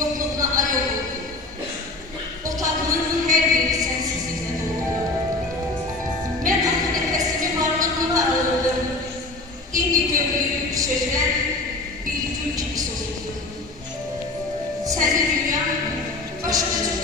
yokluğuna ay oldu. Otağımın her yeri sensizlikle doldu. Ben akı nefesimi varlığına alırdım. İndi gördüğüm sözler bir gül gibi soğudu. Seni dünya başka